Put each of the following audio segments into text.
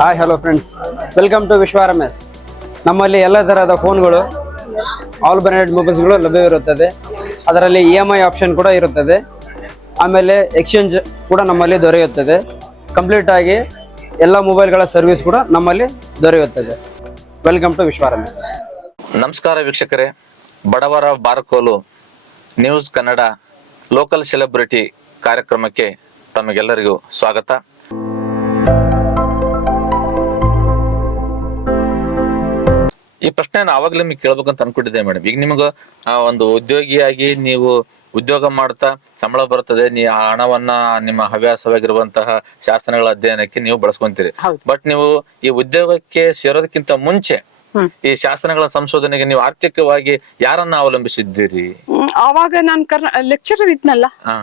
Hi hello friends welcome to Vishwaram S ನಮ್ಮಲ್ಲಿ ಎಲ್ಲ ತರಹದ ಫೋನ್ಗಳು ಆಲ್ ಬ್ರ್ಯಾಂಡೆಡ್ ಮೊಬೈಲ್ಸ್ಗಳು ಲಭ್ಯವಿರುತ್ತದೆ. ಅದರಲ್ಲಿ ಇ ಎಂ ಐ ಆಪ್ಷನ್ ಕೂಡ ಇರುತ್ತದೆ. ಆಮೇಲೆ ಎಕ್ಸ್ಚೇಂಜ್ ಕೂಡ ನಮ್ಮಲ್ಲಿ ದೊರೆಯುತ್ತದೆ. ಕಂಪ್ಲೀಟ್ ಆಗಿ ಎಲ್ಲ ಮೊಬೈಲ್ಗಳ ಸರ್ವಿಸ್ ಕೂಡ ನಮ್ಮಲ್ಲಿ ದೊರೆಯುತ್ತದೆ. ವೆಲ್ಕಮ್ ಟು ವಿಶ್ವಾರಂ ಎಸ್ ನಮಸ್ಕಾರ ವೀಕ್ಷಕರೇ. ಬಡವರ ಬಾರ್ಕೋಲು ನ್ಯೂಸ್ ಕನ್ನಡ ಲೋಕಲ್ ಸೆಲೆಬ್ರಿಟಿ ಕಾರ್ಯಕ್ರಮಕ್ಕೆ ತಮಗೆಲ್ಲರಿಗೂ ಸ್ವಾಗತ. ಈ ಪ್ರಶ್ನೆ ನಾನು ಆವಾಗಲೇ ನಿಮಗೆ ಕೇಳ್ಬೇಕಂತ ಅನ್ಕೊಂಡಿದ್ದೆ ಮೇಡಮ್. ಈಗ ನಿಮಗ ಆ, ಒಂದು ಉದ್ಯೋಗಿಯಾಗಿ ನೀವು ಉದ್ಯೋಗ ಮಾಡ್ತಾ ಸಂಬಳ ಬರ್ತದೆ ನೀ ಆ ಹಣವನ್ನ ನಿಮ್ಮ ಹವ್ಯಾಸವಾಗಿರುವಂತಹ ಶಾಸನಗಳ ಅಧ್ಯಯನಕ್ಕೆ ನೀವು ಬಳಸ್ಕೊಂತೀರಿ. ಹೌದು. ಬಟ್ ನೀವು ಈ ಉದ್ಯೋಗಕ್ಕೆ ಸೇರೋದಕ್ಕಿಂತ ಮುಂಚೆ ಈ ಶಾಸನಗಳ ಸಂಶೋಧನೆಗೆ ನೀವು ಆರ್ಥಿಕವಾಗಿ ಯಾರನ್ನ ಅವಲಂಬಿಸಿದ್ದೀರಿ? ಹ್ಮ್, ಆವಾಗ ನಾನು ಕರ್ನಾ ಲೆಕ್ಚರರ್ ಇದ್ನಲ್ಲ. ಹಾ.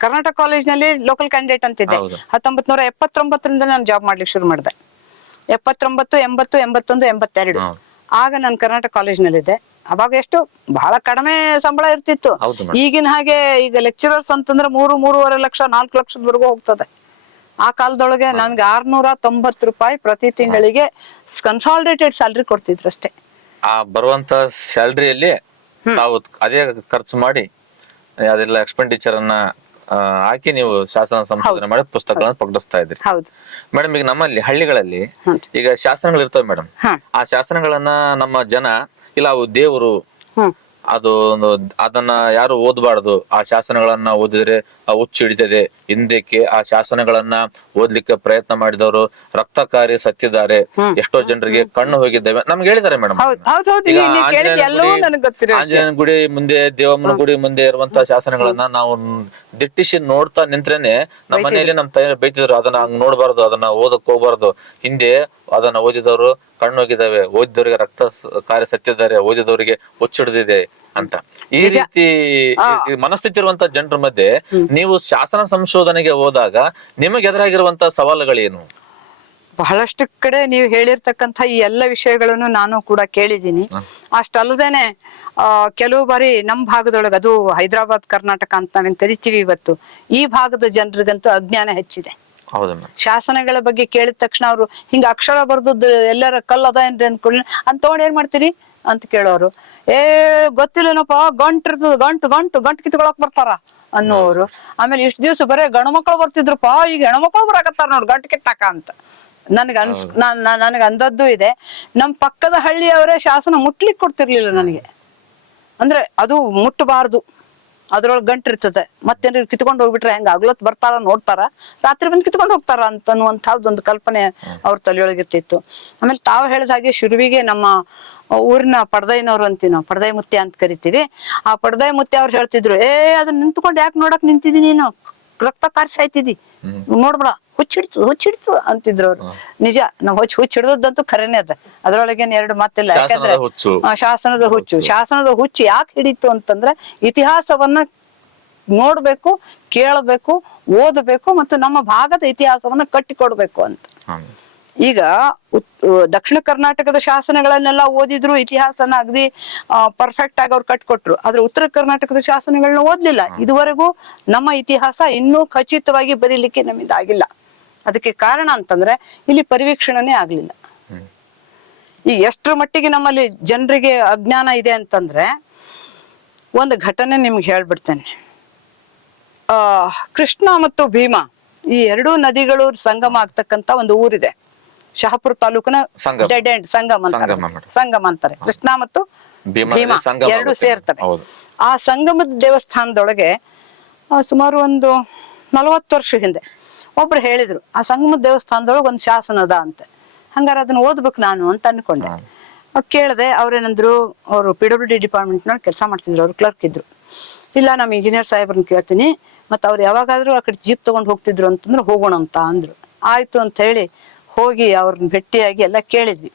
ಕರ್ನಾಟಕ ಕಾಲೇಜ್ನಲ್ಲಿ ಲೋಕಲ್ ಕ್ಯಾಂಡಿಡೇಟ್ ಅಂತಿದ್ದೆ ಹೌದು. ಹತ್ತೊಂಬತ್ ನೂರ ಎಪ್ಪತ್ತೊಂಬತ್ತರಿಂದ ನಾನು ಜಾಬ್ ಮಾಡ್ಲಿಕ್ಕೆ ಶುರು ಮಾಡಿದೆ. ಎಪ್ಪತ್ತೊಂಬತ್ತು ಎಂಬತ್ತು ಎಂಬತ್ತೊಂದು ಎಂಬತ್ತೆರಡು. ಹೌದು. ಆಗ ನಾನು ಕರ್ನಾಟಕ ಕಾಲೇಜ್ನಲ್ಲಿದ್ದೆ. ಅವಾಗ ಎಷ್ಟು? ಬಹಳ ಕಡಿಮೆ ಸಂಬಳ ಇರ್ತಿತ್ತು. ಹೌದು ಈಗಿನ ಹಾಗೆ ಈಗ ಲೆಕ್ಚರರ್ಸ್ ಅಂತಂದ್ರೆ ಮೂರು ಮೂರುವರೆ ಲಕ್ಷ ನಾಲ್ಕು ಲಕ್ಷದವರೆಗೂ ಹೋಗ್ತದೆ. ಆ ಕಾಲದೊಳಗೆ ನನ್ಗೆ ಆರ್ನೂರ ತೊಂಬತ್ತು ರೂಪಾಯಿ ಪ್ರತಿ ತಿಂಗಳಿಗೆ ಕನ್ಸಾಲಿಡೇಟೆಡ್ ಸ್ಯಾಲ್ರಿ ಕೊಡ್ತಿದ್ರು ಅಷ್ಟೇ ಆ ಬರುವಂತ ಸ್ಯಾಲ್ರಿಯಲ್ಲಿ ತಾವು ಅದೇ ಖರ್ಚು ಮಾಡಿ ಅದೆಲ್ಲ ಎಕ್ಸ್ಪೆಂಡಿಚರ್ ಅನ್ನ ಹಾಕಿ ನೀವು ಶಾಸನ ಸಂಶೋಧನೆ ಮಾಡಿ ಪುಸ್ತಕಗಳನ್ನ ಪ್ರಕಟಿಸ್ತಾ ಇದ್ರಿ ಹೌದು. ಮೇಡಮ್ ಈಗ ನಮ್ಮಲ್ಲಿ ಹಳ್ಳಿಗಳಲ್ಲಿ ಈಗ ಶಾಸನಗಳು ಇರ್ತವೆ ಮೇಡಮ್ ಆ ಶಾಸನಗಳನ್ನ ನಮ್ಮ ಜನ ಇಲ್ಲ ಅವು ದೇವರು ಅದು ಒಂದು ಅದನ್ನ ಯಾರು ಓದಬಾರ್ದು. ಆ ಶಾಸನಗಳನ್ನ ಓದಿದ್ರೆ ಆ ಹುಚ್ಚು ಹಿಡಿತದೆ. ಹಿಂದಕ್ಕೆ ಆ ಶಾಸನಗಳನ್ನ ಓದ್ಲಿಕ್ಕೆ ಪ್ರಯತ್ನ ಮಾಡಿದವರು ರಕ್ತಕಾರಿ ಸತ್ತಿದ್ದಾರೆ. ಎಷ್ಟೋ ಜನರಿಗೆ ಕಣ್ಣು ಹೋಗಿದ್ದೇವೆ. ನಮ್ಗೆ ಹೇಳಿದ್ದಾರೆ ಮೇಡಮ್. ಆಂಜನೇಯನ ಗುಡಿ- ಮುಂದೆ ದೇವಮ್ಮನ ಗುಡಿ ಮುಂದೆ ಇರುವಂತ ಶಾಸನಗಳನ್ನ ನಾವು ದಿಟ್ಟಿಸಿ ನೋಡ್ತಾ ನಿಂತ್ರೇನೆ ನಮ್ಮ ಮನೆಯಲ್ಲಿ ನಮ್ಮ ತಾಯಿ ಬೈತಿದ್ರು. ಅದನ್ನ ಹಂಗ್ ನೋಡ್ಬಾರ್ದು ಅದನ್ನ ಓದಕ್ ಹೋಗ್ಬಾರ್ದು. ಹಿಂದೆ ಅದನ್ನ ಓದಿದವರು ಕಣ್ಣು ಹೋಗಿದಾವೆ ಓದಿದವರಿಗೆ ರಕ್ತ ಕಾರ್ಯ ಸತ್ತಿದ್ದಾರೆ ಓದಿದವರಿಗೆ ಒಚ್ಚಿಡಿದಿದೆ ಅಂತ. ಈ ರೀತಿ ಮನಸ್ಥಿತಿ ಇರುವಂತ ಜನರ ಮಧ್ಯೆ ನೀವು ಶಾಸನ ಸಂಶೋಧನೆಗೆ ಹೋದಾಗ ನಿಮಗೆ ಎದುರಾಗಿರುವಂತ ಸವಾಲುಗಳೇನು? ಬಹಳಷ್ಟು ಕಡೆ ನೀವು ಹೇಳಿರ್ತಕ್ಕಂಥ ಈ ಎಲ್ಲ ವಿಷಯಗಳನ್ನು ನಾನು ಕೂಡ ಕೇಳಿದ್ದೀನಿ. ಅಷ್ಟಲ್ಲದೇನೆ ಆ ಕೆಲವು ಬಾರಿ ನಮ್ಮ ಭಾಗದೊಳಗೆ ಅದು ಹೈದರಾಬಾದ್ ಕರ್ನಾಟಕ ಅಂತ ನಾವೇನು ಕರಿತೀವಿ ಇವತ್ತು. ಈ ಭಾಗದ ಜನರಿಗಂತೂ ಅಜ್ಞಾನ ಹೆಚ್ಚಿದೆ. ಶಾಸನಗಳ ಬಗ್ಗೆ ಕೇಳಿದ ತಕ್ಷಣ ಅವರು ಹಿಂಗ ಅಕ್ಷರ ಬರ್ದದ್ದು ಎಲ್ಲರ ಕಲ್ ಅದ ಏನ್ರಿ ಅಂದ್ಕೊಳ್ಳಿ ಅಂತ ತಗೊಂಡ್ ಏನ್ ಮಾಡ್ತೀರಿ? ಅಂತ ಕೇಳೋರು. ಏ ಗೊತ್ತಿಲ್ಲನಪ್ಪ ಗಂಟ್ ಇರ್ತದ ಗಂಟು ಗಂಟು ಗಂಟು ಕಿತ್ಕೊಳಕ್ ಬರ್ತಾರ? ಅನ್ನೋರು. ಆಮೇಲೆ ಇಷ್ಟ ದಿವ್ಸ ಬರೇ ಗಣಮಕ್ಳು ಬರ್ತಿದ್ರಪ್ಪ ಈಗ ಹೆಣ್ಮಕ್ಳು ಬರಕತ್ತಾರ ನೋಡ್ ಗಂಟು ಕಿತ್ತಾಕ ಅಂತ. ನನ್ಗ ಅನ್ಸ್ ನಾನ್ ನಾನ್- ನನಗ್ ಅಂದದ್ದು ಇದೆ ನಮ್ ಪಕ್ಕದ ಹಳ್ಳಿಯವರೇ ಶಾಸನ ಮುಟ್ಲಿಕ್ ಕೊಡ್ತಿರ್ಲಿಲ್ಲ ನನಗೆ. ಅಂದ್ರೆ ಅದು ಮುಟ್ಟಬಾರ್ದು ಅದ್ರೊಳಗೆ ಗಂಟು ಇರ್ತದೆ. ಮತ್ತೇನ್ರಿ ಕಿತ್ಕೊಂಡು ಹೋಗ್ಬಿಟ್ರೆ ಹೆಂಗ? ಆಗ್ಲತ್ ಬರ್ತಾರ ನೋಡ್ತಾರ. ರಾತ್ರಿ ಬಂದು ಕಿತ್ಕೊಂಡು ಹೋಗ್ತಾರ ಅಂತ ಒಂದು ಕಲ್ಪನೆ ಅವ್ರ ತಲೆಯೊಳಗಿರ್ತಿತ್ತು. ಆಮೇಲೆ ತಾವು ಹೇಳಿದ ಹಾಗೆ ಶುರುವಿಗೆ ನಮ್ಮ ಊರಿನ ಪಡ್ದೈನವ್ರು ಅಂತೀವಿ ನಾವು ಪಡ್ದೈ ಮುತ್ಯ ಅಂತ ಕರಿತೀವಿ. ಆ ಪಡ್ದೈ ಮುತ್ಯ ಅವ್ರು ಹೇಳ್ತಿದ್ರು ಏ ಅದನ್ನ ನಿಂತ್ಕೊಂಡು ಯಾಕೆ ನೋಡಕ್ ನಿಂತಿದಿ ನೀನು? ರಕ್ತ ಕಾರ್ಸಾಯ್ತಿದಿ. ನೋಡ್ಬೇಡ. ಹುಚ್ಚಿಡ್ತು ಹುಚ್ಚಿಡ್ತು ಅಂತಿದ್ರು ಅವ್ರು. ನಿಜ ನಾವ್ ಹುಚ್ಚ ಹುಚ್ಚ ಹಿಡಿದದ್ದಂತೂ ಖರೇನೆ ಅದ. ಅದ್ರೊಳಗೇನ್ ಎರಡು ಮಾತಿಲ್ಲ. ಯಾಕಂದ್ರೆ ಶಾಸನದ ಹುಚ್ಚು. ಶಾಸನದ ಹುಚ್ಚು. ಶಾಸನದ ಹುಚ್ಚು ಯಾಕೆ ಹಿಡಿತು ಅಂತಂದ್ರೆ ಇತಿಹಾಸವನ್ನ ನೋಡ್ಬೇಕು ಕೇಳಬೇಕು ಓದಬೇಕು ಮತ್ತು ನಮ್ಮ ಭಾಗದ ಇತಿಹಾಸವನ್ನ ಕಟ್ಟಿಕೊಡ್ಬೇಕು ಅಂತ. ಈಗ ದಕ್ಷಿಣ ಕರ್ನಾಟಕದ ಶಾಸನಗಳನ್ನೆಲ್ಲ ಓದಿದ್ರು ಇತಿಹಾಸನ ಅಗದಿ ಪರ್ಫೆಕ್ಟ್ ಆಗಿ ಅವ್ರು ಕಟ್ಕೊಟ್ರು. ಆದ್ರೆ ಉತ್ತರ ಕರ್ನಾಟಕದ ಶಾಸನಗಳನ್ನ ಓದ್ಲಿಲ್ಲ. ಇದುವರೆಗೂ ನಮ್ಮ ಇತಿಹಾಸ ಇನ್ನೂ ಖಚಿತವಾಗಿ ಬರೀಲಿಕ್ಕೆ ನಮ್ಮಿಂದ ಆಗಿಲ್ಲ ಅದಕ್ಕೆ ಕಾರಣ ಅಂತಂದ್ರೆ ಇಲ್ಲಿ ಪರಿವೀಕ್ಷಣನೇ ಆಗ್ಲಿಲ್ಲ. ಈ ಎಷ್ಟರ ಮಟ್ಟಿಗೆ ನಮ್ಮಲ್ಲಿ ಜನರಿಗೆ ಅಜ್ಞಾನ ಇದೆ ಅಂತಂದ್ರೆ ಒಂದು ಘಟನೆ ನಿಮ್ಗೆ ಹೇಳ್ಬಿಡ್ತೇನೆ ಆ ಕೃಷ್ಣ ಮತ್ತು ಭೀಮಾ ಈ ಎರಡೂ ನದಿಗಳು ಸಂಗಮ ಆಗ್ತಕ್ಕಂತ ಒಂದು ಊರಿದೆ ಶಹಾಪುರ ತಾಲೂಕಿನ. ಡೆಡ್ ಎಂಡ್ ಸಂಗಮ ಅಂತಾರೆ ಸಂಗಮ ಅಂತಾರೆ ಕೃಷ್ಣ ಮತ್ತು ಭೀಮಾ ಎರಡು. ಸೇರ್ತವೆ. ಆ ಸಂಗಮದ ದೇವಸ್ಥಾನದೊಳಗೆ ಸುಮಾರು ಒಂದು ನಲವತ್ತು ವರ್ಷ ಹಿಂದೆ ಒಬ್ರು ಹೇಳಿದ್ರು ಆ ಸಂಗಮ ದೇವಸ್ಥಾನದೊಳಗೆ ಒಂದು ಶಾಸನ ಅದ ಅಂತ. ಹಂಗಾರೆ ಅದನ್ನ ಓದ್ಬೇಕು ನಾನು ಅಂತ ಅನ್ಕೊಂಡೆ. ಅವ್ರು ಕೇಳಿದೆ ಅವ್ರೇನಂದ್ರು ಅವರು ಪಿ ಡಬ್ಲ್ಯೂ ಡಿ ಡಿಪಾರ್ಟ್ಮೆಂಟ್ನಲ್ಲಿ ಕೆಲಸ ಮಾಡ್ತಿದ್ರು ಅವ್ರು ಕ್ಲರ್ಕ್ ಇದ್ರು. ಇಲ್ಲ ನಮ್ಮ ಇಂಜಿನಿಯರ್ ಸಾಹೇಬ್ರನ್ನ ಕೇಳ್ತೀನಿ ಮತ್ತೆ ಅವ್ರು ಯಾವಾಗಾದ್ರೂ ಆ ಕಡೆ ಜೀಪ್ ತಗೊಂಡು ಹೋಗ್ತಿದ್ರು ಅಂತಂದ್ರೆ ಹೋಗೋಣ ಅಂತ ಅಂದ್ರು. ಆಯ್ತು ಅಂತ ಹೇಳಿ ಹೋಗಿ ಅವ್ರನ್ನ ಭೇಟಿಯಾಗಿ ಎಲ್ಲ ಕೇಳಿದ್ವಿ.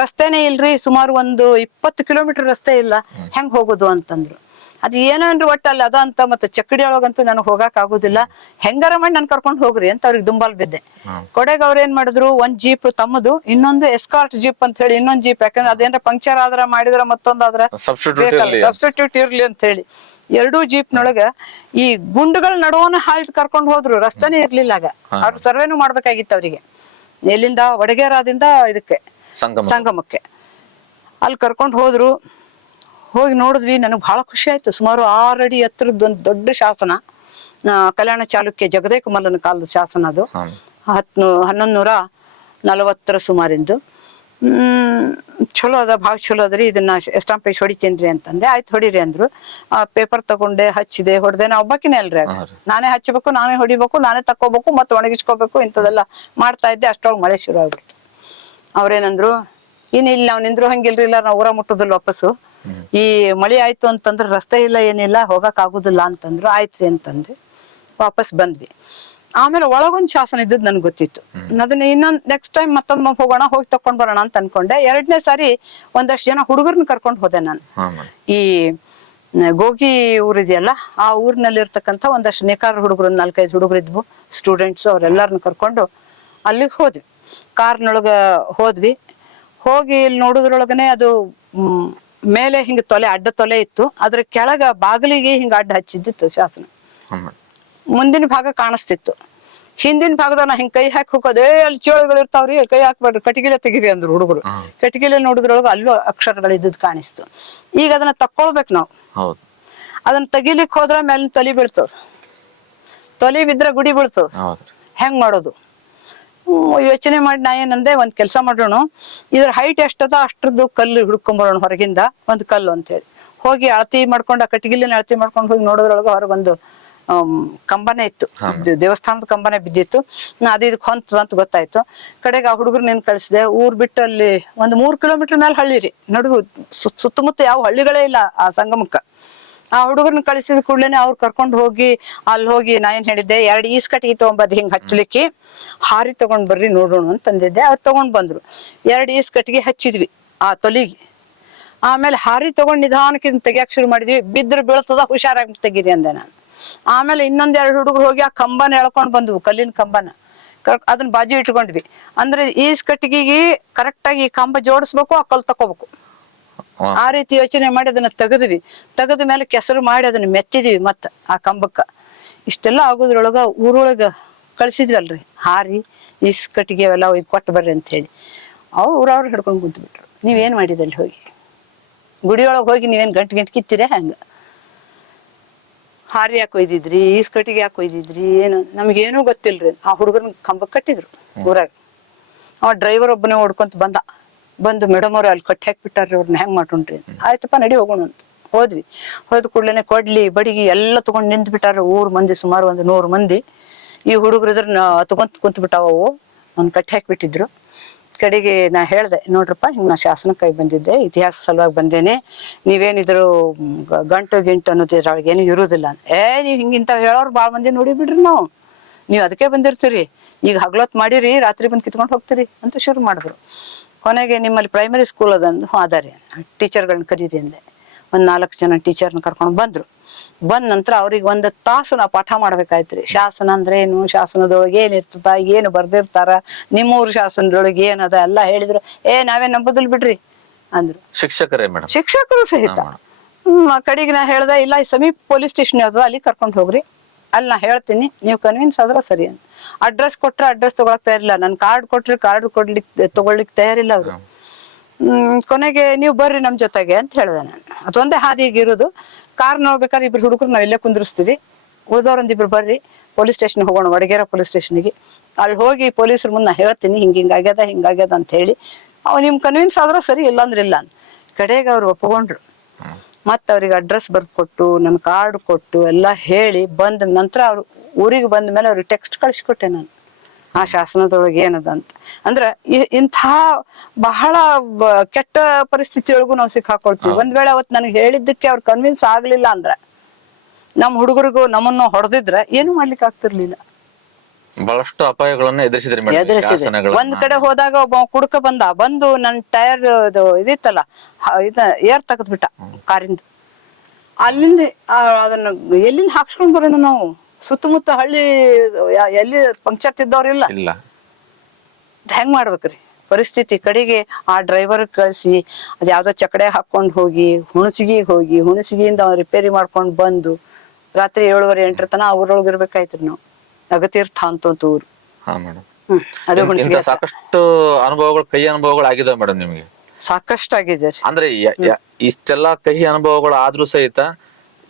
ರಸ್ತೆನೇ ಇಲ್ರಿ ಸುಮಾರು ಒಂದು ಇಪ್ಪತ್ತು ಕಿಲೋಮೀಟರ್ ರಸ್ತೆ ಇಲ್ಲ ಹೆಂಗ್ ಹೋಗೋದು ಅಂತಂದ್ರು. ಅದ್ ಏನೇನ್ರಿ ಒಟ್ಟ ಅಲ್ಲಿ ಅದ ಅಂತ ಮತ್ತೆ ಚಕ್ಕಡಿ ಒಳಗಂತೂ ನನಗೆ ಹೋಗಕ್ ಆಗುದಿಲ್ಲ. ಹೆಂಗಾರ ಮಾಡಿ ನನ್ ಕರ್ಕೊಂಡ್ ಹೋಗ್ರಿ ಅಂತ ಅವ್ರಿಗೆ ದುಂಬಾಲ್ ಬಿದ್ದೆ. ಕೊಡೆಗ ಅವ್ರ ಏನ್ ಮಾಡಿದ್ರು ಒಂದ್ ಜೀಪ್ ತಮ್ಮದು ಇನ್ನೊಂದು ಎಸ್ಕಾರ್ಟ್ ಜೀಪ್ ಅಂತ ಹೇಳಿ ಇನ್ನೊಂದ್ ಜೀಪ್. ಯಾಕಂದ್ರೆ ಅದೇನ್ರ ಪಂಕ್ಚರ್ ಆದ್ರ ಮಾಡಿದ್ರ ಮತ್ತೊಂದಾದ್ರ. ಸಬ್ಸ್ಟಿಟ್ಯೂಟ್ ಇರ್ಲಿ ಅಂತ. ಹೇಳಿ. ಎರಡೂ ಜೀಪ್ ನೊಳಗ ಈ ಗುಂಡುಗಳ ನಡುವನ ಹಾಯ್ದು ಕರ್ಕೊಂಡು ಹೋದ್ರು ರಸ್ತೆನೇ ಇರ್ಲಿಲ್ಲ ಆಗ. ಅವ್ರ ಸರ್ವೇನು ಮಾಡ್ಬೇಕಾಗಿತ್ತು ಅವರಿಗೆ. ಎಲ್ಲಿಂದ ಒಡಗೇರಾದಿಂದ ಇದಕ್ಕೆ ಸಂಗಮಕ್ಕೆ. ಅಲ್ಲಿ ಕರ್ಕೊಂಡು ಹೋದ್ರು ಹೋಗಿ ನೋಡಿದ್ವಿ ನನಗೆ ಬಹಳ ಖುಷಿ ಆಯ್ತು. ಸುಮಾರು ಆರು ಅಡಿ ಎತ್ತರದ್ದು ಒಂದು ದೊಡ್ಡ ಶಾಸನ. ಕಲ್ಯಾಣ ಚಾಲುಕ್ಯ ಜಗದೇ ಮಲ್ಲನ ಕಾಲದ ಶಾಸನ ಅದು. ಹತ್ ಹನ್ನೊಂದು ನೂರ ನಲವತ್ತರ ಸುಮಾರಿಂದು. ಹ್ಮ್ ಚಲೋ ಅದ ಭಾಳ ಚಲೋ ಅದ್ರಿ ಇದನ್ನ ಎಸ್ಟಾಂಪ್ ಪೇಜ್ ಹೊಡಿತೇನ್ರಿ ಅಂತಂದೆ. ಆಯ್ತು ಹೊಡಿರಿ ಅಂದ್ರು. ಆ ಪೇಪರ್ ತಗೊಂಡೆ ಹಚ್ಚಿದೆ ಹೊಡೆದೆ. ನಾ ಒಬ್ಬಾಕಿನೇ ಅಲ್ರಿ. ನಾನೇ ಹಚ್ಚಬೇಕು ನಾನೇ ಹೊಡಿಬೇಕು ನಾನೇ ತಕ್ಕೋಬೇಕು ಮತ್ತೆ ಒಣಗಿಸ್ಕೋಬೇಕು ಇಂಥದೆಲ್ಲ ಮಾಡ್ತಾ ಇದ್ದೆ. ಅಷ್ಟೊಳಗೆ ಮಳೆ ಶುರು ಆಗ್ಬಿಡ್ತು ಅವ್ರೇನಂದ್ರು ಇನ್ ಇಲ್ಲಿ ನಾವ್ ನಿಂದ್ರು ಹಂಗಿಲ್ರಿ ಇಲ್ಲ ನಾವು ಊರ ಮುಟ್ಟುದಿಲ್ಲ ವಾಪಸ್ಸು. ಈ ಮಳೆ ಆಯ್ತು ಅಂತಂದ್ರೆ ರಸ್ತೆ ಇಲ್ಲ ಏನಿಲ್ಲ ಹೋಗಕ್ ಆಗುದಿಲ್ಲ ಅಂತಂದ್ರು ಆಯ್ತ್ರಿ ಅಂತಂದೆ. ವಾಪಸ್ ಬಂದ್ವಿ. ಆಮೇಲೆ ಒಳಗೊಂದ್ ಶಾಸನ ಇದ್ದದ್ ನನ್ಗೆ ಗೊತ್ತಿತ್ತು. ಅದನ್ನ ಇನ್ನೊಂದ್ ನೆಕ್ಸ್ಟ್ ಟೈಮ್ ಮತ್ತೊಮ್ಮೆ ಹೋಗೋಣ ಹೋಗಿ ತಕೊಂಡ್ ಬರೋಣ ಅಂತ ಅನ್ಕೊಂಡೆ. ಎರಡನೇ ಸಾರಿ ಒಂದಷ್ಟು ಜನ ಹುಡುಗರ್ನ ಕರ್ಕೊಂಡು ಹೋದೆ ನಾನು. ಈ ಗೋಗಿ ಊರಿದೆಯಲ್ಲ ಆ ಊರಿನಲ್ಲಿ ಇರ್ತಕ್ಕಂಥ ಒಂದಷ್ಟು ನೇಕಾರ ಹುಡುಗರು ನಾಲ್ಕೈದು ಹುಡುಗರು ಇದ್ವು ಸ್ಟೂಡೆಂಟ್ಸ್ ಅವ್ರೆಲ್ಲಾರನ್ನ ಕರ್ಕೊಂಡು ಅಲ್ಲಿಗೆ ಹೋದ್ವಿ. ಕಾರ್ನೊಳಗ ಹೋದ್ವಿ. ಹೋಗಿ ಇಲ್ಲಿ ನೋಡುದ್ರೊಳಗನೆ ಅದು ಮೇಲೆ ಹಿಂಗ ತೊಲೆ ಅಡ್ಡ ತೊಲೆ ಇತ್ತು. ಅದ್ರ ಕೆಳಗ ಬಾಗಿಲಿಗೆ ಹಿಂಗ ಅಡ್ಡ ಹಚ್ಚಿದ್ದಿತ್ತು ಶಾಸನ. ಮುಂದಿನ ಭಾಗ ಕಾಣಿಸ್ತಿತ್ತು. ಹಿಂದಿನ ಭಾಗದಾಗ ನಾ ಹಿಂಗ್ ಕೈ ಹಾಕಿ ಹೋಗೋದು ಏ ಅಲ್ಲಿ ಚೇಳುಗಳು ಇರ್ತಾವ್ರಿ ಕೈ ಹಾಕ್ಬೇಡ್ರಿ ಕಟಿಗಿಲೆ ತೆಗೀರಿ ಅಂದ್ರು ಹುಡುಗರು. ಕಟಿಗಿಲೆ ನೋಡಿದ್ರೊಳಗ ಅಲ್ಲೂ ಅಕ್ಷರಗಳು ಇದ್ದದ್ ಕಾಣಿಸ್ತು. ಈಗ ಅದನ್ನ ತಕ್ಕೊಳ್ಬೇಕು ನಾವು. ಅದನ್ನ ತೆಗಿಲಿಕ್ ಹೋದ್ರ ಮೇಲೆ ತೊಲಿ ಬೀಳ್ತದ. ತೊಲಿ ಬಿದ್ರ ಗುಡಿ ಬೀಳ್ತದ. ಹೆಂಗ್ ಮಾಡೋದು? ಯೋಚನೆ ಮಾಡಿ ನಾ ಏನಂದೆ ಒಂದ್ ಕೆಲಸ ಮಾಡೋಣ. ಇದ್ರ ಹೈಟ್ ಎಷ್ಟದ ಅಷ್ಟ್ರದ್ದು ಕಲ್ಲು ಹುಡ್ಕೊಂಬರೋಣ ಹೊರಗಿಂದ ಒಂದ್ ಕಲ್ಲು ಅಂತ ಹೇಳಿ ಹೋಗಿ ಅಳತಿ ಮಾಡ್ಕೊಂಡು ಆ ಕಟ್ಟಿಗಿಲಿನ ಅಳತಿ ಮಾಡ್ಕೊಂಡು ಹೋಗಿ ನೋಡೋದ್ರೊಳಗೆ ಹೊರಗೊಂದು ಕಂಬನೆ ಕಂಬನೇ ಇತ್ತು. ದೇವಸ್ಥಾನದ ಕಂಬನೇ ಬಿದ್ದಿತ್ತು. ನಾ ಅದು ಇದಕ್ಕೆ ಹೊಂತದ ಅಂತ ಗೊತ್ತಾಯ್ತು. ಕಡೆಗೆ ಆ ಹುಡುಗರು ನಿನ್ ಕಳಿಸಿದೆ ಊರ್ ಬಿಟ್ಟು ಅಲ್ಲಿ ಒಂದ್ ಮೂರ್ ಕಿಲೋಮೀಟರ್ ಮೇಲೆ ಹಳ್ಳಿ ರೀ. ಸುತ್- ಸುತ್ತಮುತ್ತ ಯಾವ ಹಳ್ಳಿಗಳೇ ಇಲ್ಲ ಆ ಸಂಗಮಕ್ಕ. ಆ ಹುಡುಗರನ್ನ ಕಳಿಸಿದ ಕೂಡಲೇ ಅವ್ರು ಕರ್ಕೊಂಡು ಹೋಗಿ, ಅಲ್ಲಿ ಹೋಗಿ ನಾ ಏನ್ ಹೇಳಿದ್ದೆ, ಎರಡು ಈಸ್ ಕಟ್ಟಿಗೆ ತಗೊಂಬದ್ ಹಿಂಗ್ ಹಚ್ಚಲಿಕ್ಕೆ ಹಾರಿ ತಗೊಂಡ್ ಬರ್ರಿ ನೋಡೋಣ ಅಂತ ತಂದಿದ್ದೆ ಅವ್ರು ತಗೊಂಡ್ ಬಂದ್ರು. ಎರಡು ಈಸ್ ಕಟ್ಟಿಗೆ ಹಚ್ಚಿದ್ವಿ ಆ ತೊಲಿಗೆ. ಆಮೇಲೆ ಹಾರಿ ತಗೊಂಡ್ ನಿಧಾನಕ್ಕಿಂತ ತೆಗಿಯಕ್ ಶುರು ಮಾಡಿದ್ವಿ. ಬಿದ್ರ ಬೀಳ್ತದ ಹುಷಾರಾಗಿ ತೆಗೀರಿ ಅಂದೆ ನಾನು. ಆಮೇಲೆ ಇನ್ನೊಂದ್ ಎರಡು ಹುಡುಗರು ಹೋಗಿ ಆ ಕಂಬನ ಎಳ್ಕೊಂಡ್ ಬಂದ್ವು, ಕಲ್ಲಿನ ಕಂಬನ. ಅದನ್ನ ಬಾಜಿ ಇಟ್ಕೊಂಡ್ವಿ. ಅಂದ್ರೆ ಈಸ್ ಕಟ್ಟಿಗೆಗೆ ಕರೆಕ್ಟ್ ಆಗಿ ಈ ಕಂಬ ಜೋಡಿಸ್ಬೇಕು, ಆ ಕಲ್ ತಕೋಬೇಕು. ಆ ರೀತಿ ಯೋಚನೆ ಮಾಡಿ ಅದನ್ನ ತೆಗೆದ್ವಿ. ತೆಗೆದ ಮೇಲೆ ಕೆಸರು ಮಾಡಿ ಅದನ್ನ ಮೆತ್ತಿದ್ವಿ ಮತ್ತ ಆ ಕಂಬಕ್ಕ. ಇಷ್ಟೆಲ್ಲ ಆಗೋದ್ರೊಳಗ ಊರೊಳಗ ಕಳ್ಸಿದ್ವಲ್ರಿ. ಹಾರಿ ಈಸ್ ಕಟ್ಟಿಗೆ ಅವೆಲ್ಲ ಒಯ್ದು ಕೊಟ್ಟು ಬರ್ರಿ ಅಂತ ಹೇಳಿ. ಅವ್ರು ಊರವ್ರು ಹಿಡ್ಕೊಂಡು ಕುಂತು ಬಿಟ್ರು ನೀವೇನ್ ಮಾಡಿದಲ್ಲಿ ಹೋಗಿ? ಗುಡಿಯೊಳಗೆ ಹೋಗಿ ನೀವೇನ್ ಗಂಟು ಗಂಟು ಕಿತ್ತೀರ ಹೆಂಗ? ಹಾರಿ ಯಾಕೆ ಒಯ್ದಿದ್ರಿ ಈಸ್ ಕಟ್ಟಿಗೆ ಯಾಕೆ ಒಯ್ದಿದ್ರಿ ಏನು? ನಮ್ಗೇನೂ ಗೊತ್ತಿಲ್ರಿ. ಆ ಹುಡುಗನ ಕಂಬಕ್ಕೆ ಕಟ್ಟಿದ್ರು ಊರಾಗ. ಅವ ಡ್ರೈವರ್ ಒಬ್ಬನೇ ಓಡ್ಕೊಂತ ಬಂದ. ಬಂದು ಮೇಡಮ್ ಅವ್ರು ಅಲ್ಲಿ ಕಟ್ಟಿ ಹಾಕ್ಬಿಟ್ಟಾರ್ರಿ ಅವ್ರನ್ನ ಹೆಂಗ್ ಮಾಡ್ಕೊಂಡ್ರಿ. ಆಯ್ತಪ್ಪ ನಡಿ ಹೋಗೋಣ ಅಂತ. ಹೋದ್ವಿ. ಹೋದ ಕೂಡ್ಲೇನೆ ಕೊಡ್ಲಿ ಬಡಿಗಿ ಎಲ್ಲ ತಗೊಂಡ್ ನಿಂತ್ ಬಿಟ್ಟಾರ ಊರ್ ಮಂದಿ ಸುಮಾರು ಒಂದು ನೂರು ಮಂದಿ. ಈ ಹುಡುಗರು ಇದ್ರ ತಗೊಂತ ಕುಂತ್ ಬಿಟ್ಟಾವ ಅವು ಒಂದ್ ಕಟ್ಟಿ ಹಾಕ್ಬಿಟ್ಟಿದ್ರು. ಕಡೆಗೆ ನಾ ಹೇಳ್ದೆ ನೋಡ್ರಪ್ಪ ಹಿಂಗ್ ನಾ ಕೈ ಬಂದಿದ್ದೆ. ಇತಿಹಾಸ ಸಲುವಾಗಿ ಬಂದೇನೆ. ನೀವೇನಿದ್ರು ಗಂಟು ಗಿಂಟು ಅನ್ನೋದು ಇದ್ರೊಳಗೆ ಏನು ಇರುವುದಿಲ್ಲ. ಏ ನೀವ್ ಹಿಂಗಿಂತ ಹೇಳೋರು ಬಾಳ್ ಮಂದಿ ನೋಡಿ ಬಿಡ್ರಿ ನಾವು. ನೀವ್ ಅದಕ್ಕೆ ಬಂದಿರ್ತೀರಿ. ಈಗ ಹಗ್ಲೊತ್ ಮಾಡಿರಿ ರಾತ್ರಿ ಬಂದು ಕಿತ್ಕೊಂಡು ಹೋಗ್ತೀರಿ ಅಂತ ಶುರು ಮಾಡಿದ್ರು. ಕೊನೆಗೆ ನಿಮ್ಮಲ್ಲಿ ಪ್ರೈಮರಿ ಸ್ಕೂಲ್ ಅದಂದು ಹ್ಞೂ ಅದಾರಿ ಟೀಚರ್ಗಳನ್ನ ಕರೀರಿ ಅಂದೆ. ಒಂದ್ ನಾಲ್ಕು ಜನ ಟೀಚರ್ನ ಕರ್ಕೊಂಡು ಬಂದ್ರು. ಬಂದ ನಂತರ ಅವ್ರಿಗೆ ಒಂದು ತಾಸು ನಾ ಪಾಠ ಮಾಡ್ಬೇಕಾಯ್ತ್ರಿ ಶಾಸನ ಅಂದ್ರೆ ಏನು? ಶಾಸನದೊಳಗೆ ಏನ್ ಇರ್ತದ? ಏನು ಬರ್ದಿರ್ತಾರ? ನಿಮ್ಮೂರು ಶಾಸನದೊಳಗೆ ಏನದ ಎಲ್ಲ ಹೇಳಿದ್ರು. ಏ ನಾವೇ ನಂಬುದಿಲ್ ಬಿಡ್ರಿ ಅಂದ್ರು. ಶಿಕ್ಷಕರೇ ಮೇಡಮ್. ಶಿಕ್ಷಕರು ಸಹಿತ. ಕಡೆಗೆ ನಾ ಹೇಳ್ದೆ ಇಲ್ಲ ಈ ಸಮೀಪ ಪೊಲೀಸ್ ಸ್ಟೇಷನ್ ಯಾವ್ದು ಅಲ್ಲಿ ಕರ್ಕೊಂಡು ಹೋಗ್ರಿ. ಅಲ್ಲಿ ನಾ ಹೇಳ್ತೀನಿ ನೀವು ಕನ್ವಿನ್ಸ್ ಆದ್ರ ಸರಿ ಅಂತ. ಅಡ್ರೆಸ್ ಕೊಟ್ರೆ ಅಡ್ರೆಸ್ ತಗೊಳಕ್ ತಯಾರಿಲ್ಲ ನನ್ ಕಾರ್ಡ್ ಕೊಟ್ರೆ ಕಾರ್ಡ್ ಕೊಡ್ಲಿಕ್ ತಗೊಳ್ಲಿಕ್ಕೆ ತಯಾರಿಲ್ಲ ಅವ್ರು. ಹ್ಮ್ ಕೊನೆಗೆ ನೀವು ಬರ್ರಿ ನಮ್ ಜೊತೆಗೆ ಅಂತ ಹೇಳ್ದೆ ನಾನು. ಅದೊಂದೇ ಹಾದಿಗೆ ಇರೋದು. ಕಾರ್ ನೋಡ್ಬೇಕಾದ್ರೆ ಇಬ್ರು ಹುಡುಗರು ನಾವ್ ಇಲ್ಲೇ ಕುಂದಿರಿಸ್ತೀವಿ. ಉಳಿದವ್ರೊಂದಿಬ್ರು ಬರ್ರಿ. ಪೊಲೀಸ್ ಸ್ಟೇಷನ್ ಹೋಗೋಣ ವಡಗೇರ ಪೊಲೀಸ್ ಸ್ಟೇಷನ್ಗೆ ಅಲ್ಲಿ ಹೋಗಿ ಪೊಲೀಸರ ಮುಂದೆ ನಾ ಹೇಳ್ತೀನಿ ಹಿಂಗ ಹಿಂಗಾಗ್ಯದ ಹಿಂಗಾಗ್ಯದ ಅಂತ ಹೇಳಿ. ಅವ್ ನಿಮ್ ಕನ್ವಿನ್ಸ್ ಆದ್ರ ಸರಿ ಇಲ್ಲ ಅಂದ್ರೆ ಇಲ್ಲ ಕಡೆಗೆ ಅವ್ರು ಒಪ್ಕೊಂಡ್ರು. ಮತ್ತೆ ಅವ್ರಿಗೆ ಅಡ್ರೆಸ್ ಬರ್ದು ಕೊಟ್ಟು ನನ್ನ ಕಾರ್ಡ್ ಕೊಟ್ಟು ಎಲ್ಲ ಹೇಳಿ ಬಂದ ನಂತರ ಅವ್ರು ಊರಿಗೆ ಬಂದ ಮೇಲೆ ಅವ್ರಿಗೆ ಟೆಕ್ಸ್ಟ್ ಕಳಿಸ್ಕೊಟ್ಟೆ ನಾನು. ಆ ಶಾಸನದೊಳಗೆ ಏನದ ಅಂತ. ಅಂದ್ರ ಇಂತಹ ಇಂಥ ಬಹಳ ಕೆಟ್ಟ ಪರಿಸ್ಥಿತಿಯೊಳಗೂ ನಾವು ಸಿಕ್ಕಾಕೊಳ್ತೀವಿ. ಒಂದ್ ವೇಳೆ ಅವತ್ ನನಗೆ ಹೇಳಿದ್ದಕ್ಕೆ ಅವ್ರು ಕನ್ವಿನ್ಸ್ ಆಗ್ಲಿಲ್ಲ ಅಂದ್ರ ನಮ್ಮ ಹುಡುಗರಿಗೂ ನಮ್ಮನ್ನು ಹೊಡೆದಿದ್ರೆ ಏನು ಮಾಡ್ಲಿಕ್ಕೆ ಆಗ್ತಿರ್ಲಿಲ್ಲ ಬಹಳಷ್ಟು ಅಪಾಯಗಳನ್ನ ಎದುರಿಸಿದ್ರಿ ಎದುರಿಸಿದೆ. ಒಂದ್ ಕಡೆ ಹೋದಾಗ ಒಬ್ಬ ಕುಡ್ಕ ಬಂದ ಬಂದು ನನ್ ಟೈರ್ ಇದಿತ್ತಲ್ಲ ಹ- ಇದ ಏರ್ ತೆಗೆದ್ ಬಿಟ್ಟ ಕಾರಿಂದ. ಅಲ್ಲಿಂದ ಆ, ಅದನ್ನ ಎಲ್ಲಿಂದ ಹಾಕ್ಸ್ಕೊಂಡ್ ಬರೋಣ ನಾವು? ಸುತ್ತಮುತ್ತ ಹಳ್ಳಿ ಯ- ಎಲ್ಲಿ ಪಂಕ್ಚರ್ ತಿದ್ದವ್ರಿಲ್ಲ ಇಲ್ಲ. ಹೆಂಗ್ ಮಾಡ್ಬೇಕ್ರಿ? ಪರಿಸ್ಥಿತಿ ಕಡೆಗೆ ಆ ಡ್ರೈವರ್ ಕಳ್ಸಿ ಅದ್ ಯಾವ್ದೋ ಚಕಡೆ ಹಾಕೊಂಡು ಹೋಗಿ ಹುಣಸಿಗೆ ಹೋಗಿ ಹುಣಸಿಗೆಯಿಂದ ರಿಪೇರಿ ಮಾಡ್ಕೊಂಡ್ ಬಂದು ರಾತ್ರಿ ಏಳುವರೆ ಎಂಟರ ತನ ಊರೊಳಗೆ ಇರ್ಬೇಕಾಯ್ತ್ರಿ ನಾವು. ಅಗತೀರ್ಥ ಅಂತ ಒಂದು ಊರು ಹಾ ಮೇಡಮ್. ಅದು ಹುಣಸಿಗೆ ಸಾಕಷ್ಟು ಅನುಭವಗಳು ಕೈ ಅನುಭವಗಳು ಆಗಿದಾವೆ ಮೇಡಮ್ ನಿಮಗೆ? ಸಾಕಷ್ಟು ಆಗಿದೆ ರೀ. ಅಂದ್ರೆ ಇಷ್ಟೆಲ್ಲ ಯ- ಇಷ್ಟೆಲ್ಲಾ ಕಹಿ ಅನುಭವಗಳು ಆದ್ರೂ ಸಹಿತ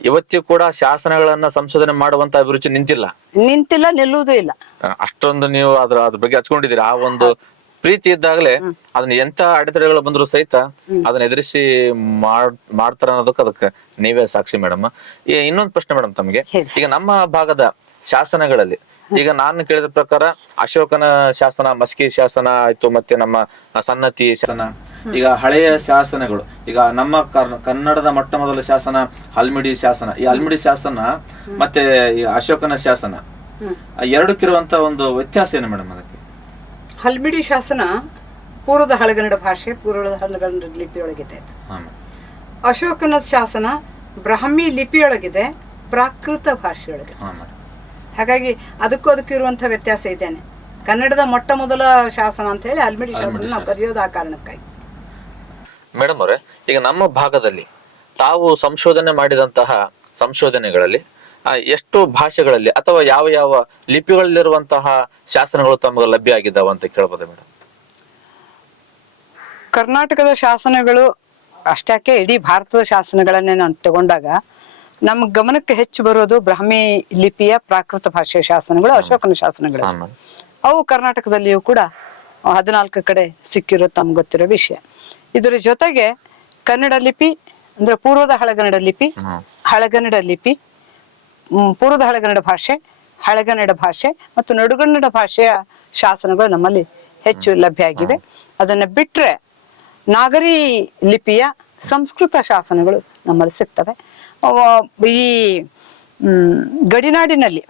ಇವತ್ತಿಗೂ ಕೂಡ ಶಾಸನಗಳನ್ನ ಸಂಶೋಧನೆ ಮಾಡುವಂತ ಅಭಿರುಚಿ ನಿಂತಿಲ್ಲ? ನಿಂತಿಲ್ಲ ನಿಲ್ಲುವುದೂ ಇಲ್ಲ. ಅಷ್ಟೊಂದು ನೀವು ಅದ್ರ ಅದ್ರ ಬಗ್ಗೆ ಹಚ್ಕೊಂಡಿದ್ದೀರಿ. ಆ ಒಂದು ಪ್ರೀತಿ ಇದ್ದಾಗಲೇ ಅದನ್ನ ಎಂತ ಅಡೆತಡೆಗಳು ಬಂದ್ರು ಸಹಿತ ಅದನ್ನ ಎದುರಿಸಿ ಮಾಡ್ ಮಾಡ್ತಾರ ಅನ್ನೋದಕ್ಕೆ ಅದಕ್ಕೆ ನೀವೇ ಸಾಕ್ಷಿ ಮೇಡಮ್. ಇನ್ನೊಂದು ಪ್ರಶ್ನೆ ಮೇಡಮ್ ತಮಗೆ. ಈಗ ನಮ್ಮ ಭಾಗದ ಶಾಸನಗಳಲ್ಲಿ. ಈಗ ನಾನು ಕೇಳಿದ ಪ್ರಕಾರ ಅಶೋಕನ ಶಾಸನ ಮಸ್ಕಿ ಶಾಸನ ಆಯ್ತು ಮತ್ತೆ ನಮ್ಮ ಸನ್ನತಿ ಶಾಸನ ಈಗ ಹಳೆಯ ಶಾಸನಗಳು. ಈಗ ನಮ್ಮ ಕನ್ನಡದ ಮೊಟ್ಟ ಮೊದಲ ಶಾಸನ ಹಲ್ಮಿಡಿ ಶಾಸನ. ಈ ಹಲ್ಮಿಡಿ ಶಾಸನ ಮತ್ತೆ ಈ ಅಶೋಕನ ಶಾಸನ ಎರಡಕ್ಕಿರುವಂತ ಒಂದು ವ್ಯತ್ಯಾಸ ಏನು ಮೇಡಮ್ ಅದಕ್ಕೆ? ಹಲ್ಮಿಡಿ ಶಾಸನ ಪೂರ್ವದ ಹಳಗನ್ನಡ ಭಾಷೆ ಪೂರ್ವದ ಹಳಗನ್ನಡ ಲಿಪಿಯೊಳಗಿದೆ. ಅಶೋಕನ ಶಾಸನ ಬ್ರಾಹ್ಮಿ ಲಿಪಿಯೊಳಗಿದೆ ಪ್ರಾಕೃತ ಭಾಷೆಯೊಳಗೆ ಹಾ ಮೇಡಮ್. ಹಾಗಾಗಿ ಅದಕ್ಕೂ ಅದಕ್ಕೂ ಇರುವಂತಹ ವ್ಯತ್ಯಾಸ ಇದ್ದೇನೆ. ಕನ್ನಡದ ಮೊಟ್ಟ ಮೊದಲ ಶಾಸನ ಅಂತ ಹೇಳಿ ಹಲ್ಮಿಡಿ ಶಾಸನ ನಾವು ಬರೆಯೋದು ಆ ಕಾರಣಕ್ಕಾಗಿ. ಮೇಡಮ್ ಅವರೇ ಈಗ ನಮ್ಮ ಭಾಗದಲ್ಲಿ ತಾವು ಸಂಶೋಧನೆ ಮಾಡಿದಂತಹ ಸಂಶೋಧನೆಗಳಲ್ಲಿ ಎಷ್ಟು ಭಾಷೆಗಳಲ್ಲಿ ಅಥವಾ ಯಾವ ಯಾವ ಲಿಪಿಗಳಲ್ಲಿರುವಂತಹ ಶಾಸನಗಳು ತಮಗೆ ಲಭ್ಯ ಆಗಿದ್ದಾವೆ ಅಂತ ಕೇಳಬಹುದು ಮೇಡಮ್? ಕರ್ನಾಟಕದ ಶಾಸನಗಳು ಅಷ್ಟಕ್ಕೆ ಇಡೀ ಭಾರತದ ಶಾಸನಗಳನ್ನೇ ನಾನು ತಗೊಂಡಾಗ ನಮ್ಮ ಗಮನಕ್ಕೆ ಹೆಚ್ಚು ಬರೋದು ಬ್ರಾಹ್ಮಿ ಲಿಪಿಯ ಪ್ರಾಕೃತ ಭಾಷೆಯ ಶಾಸನಗಳು ಅಶೋಕನ ಶಾಸನಗಳು. ಅವು ಕರ್ನಾಟಕದಲ್ಲಿಯೂ ಕೂಡ ಹದಿನಾಲ್ಕು ಕಡೆ ಸಿಕ್ಕಿರೋ ತಮ್ಗೆ ಗೊತ್ತಿರೋ ವಿಷಯ. ಇದರ ಜೊತೆಗೆ ಕನ್ನಡ ಲಿಪಿ ಅಂದ್ರೆ ಪೂರ್ವದ ಹಳಗನ್ನಡ ಲಿಪಿ ಹಳಗನ್ನಡ ಲಿಪಿ ಪೂರ್ವದ ಹಳಗನ್ನಡ ಭಾಷೆ ಹಳಗನ್ನಡ ಭಾಷೆ ಮತ್ತು ನಡುಗನ್ನಡ ಭಾಷೆಯ ಶಾಸನಗಳು ನಮ್ಮಲ್ಲಿ ಹೆಚ್ಚು ಲಭ್ಯ ಆಗಿವೆ ಅದನ್ನ ಬಿಟ್ರೆ ನಾಗರಿ ಲಿಪಿಯ ಸಂಸ್ಕೃತ ಶಾಸನಗಳು ನಮ್ಮಲ್ಲಿ ಸಿಗ್ತವೆ. ಅವ ಈ ಗಡಿನಾಡಿನಲ್ಲಿ.